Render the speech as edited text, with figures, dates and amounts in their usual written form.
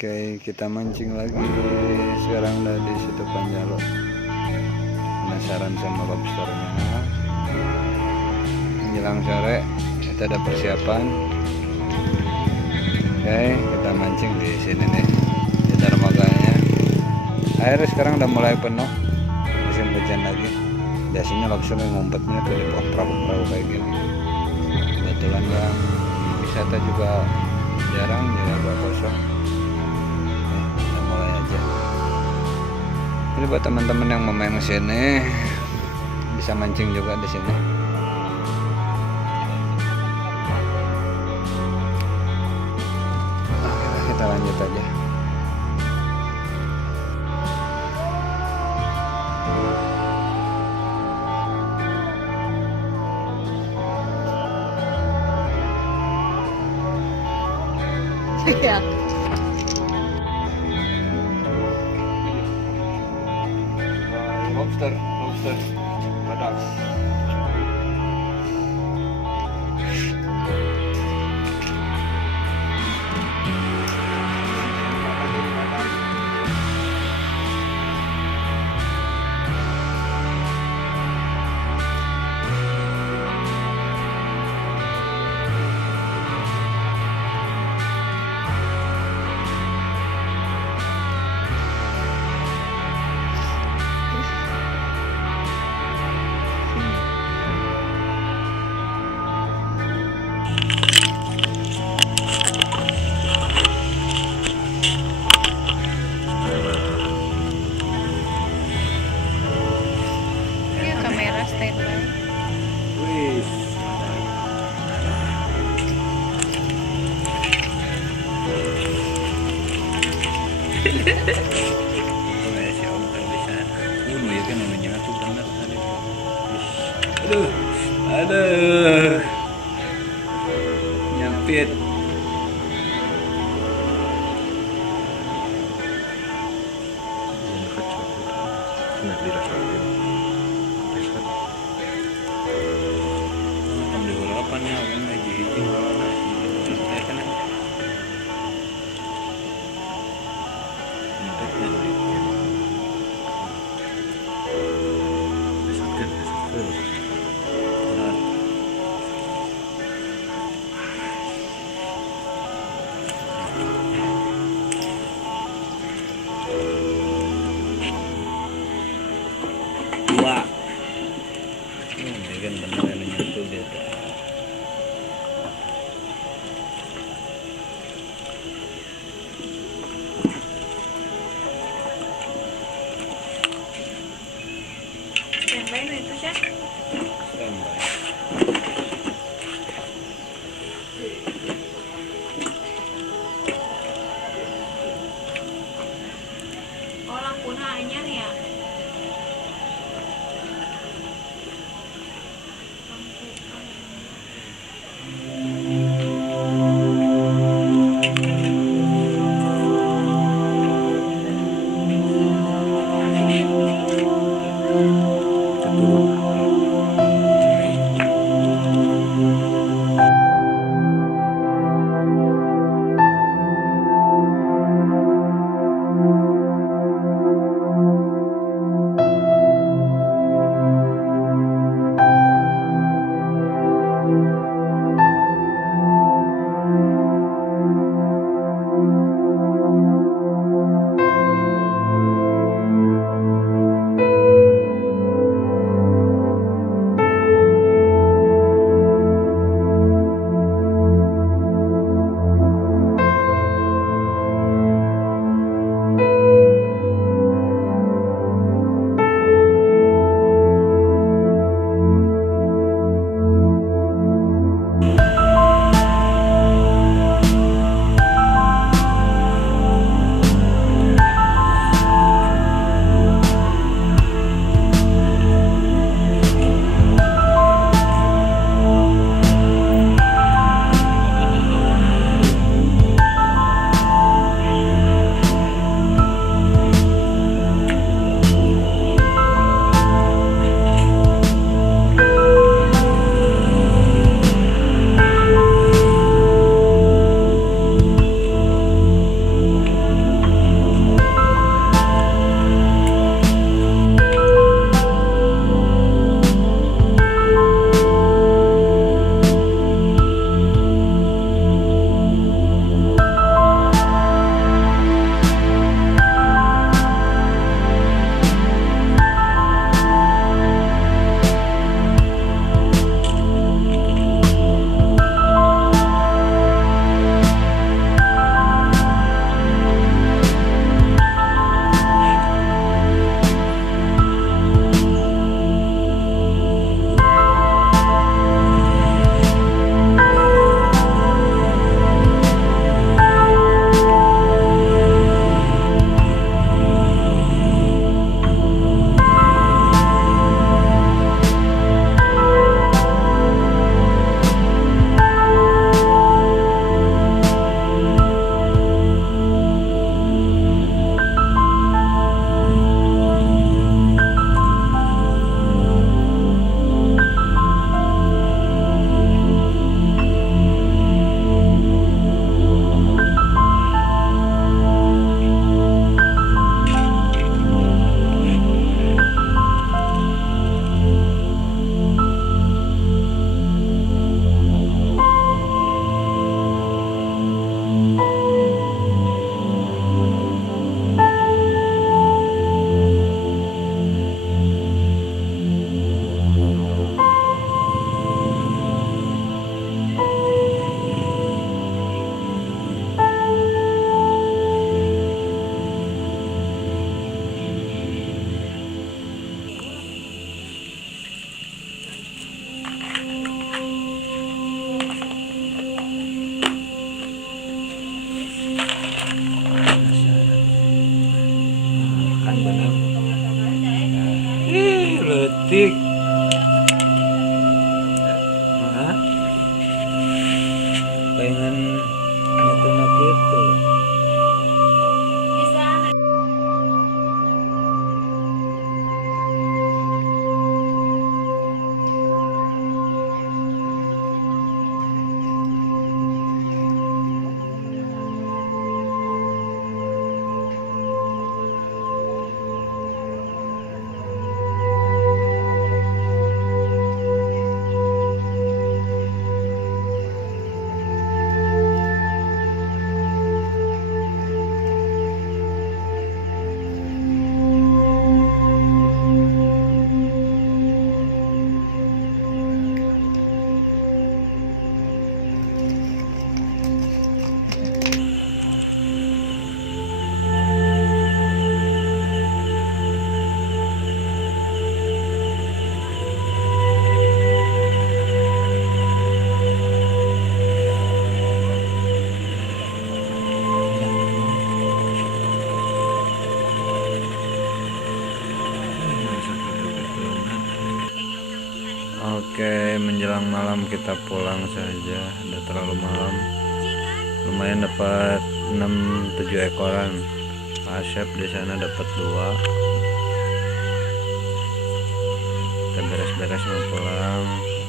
Oke, kita mancing lagi. Sekarang udah di situ Panjalo. Penasaran sama lobsternya. Menjelang sore, kita ada persiapan. Oke, kita mancing di sini nih, di dermaganya. Air sekarang udah mulai penuh, musim hujan lagi. Biasanya lobster yang ngumpetnya tuh di bawah perahu-perahu kayak gini. Kebetulan bang, wisata juga jarang, jadi agak kosong. Kita mulai aja. Ini buat teman-teman yang mau main kesini, bisa mancing juga di sini. Oke, kita lanjut aja. Iya. Lobster badak. Iya, kamera standby. Wih. Si Om kan bisa. Ya kan namanya aku benar tadi. Aduh. Nyapit. Wah. Ini kan benar yang nyentuh dia. Standby no itu sih. Standby. Oh, lampunya anyar ya. Turun. Tik. Hah? Pengen nyetunak gitu. Bisa. Oke, menjelang malam kita pulang saja. Udah terlalu malam. Lumayan dapat 6-7 ekoran. Pak Asep di sana dapat 2. Kita beres-beres mau pulang.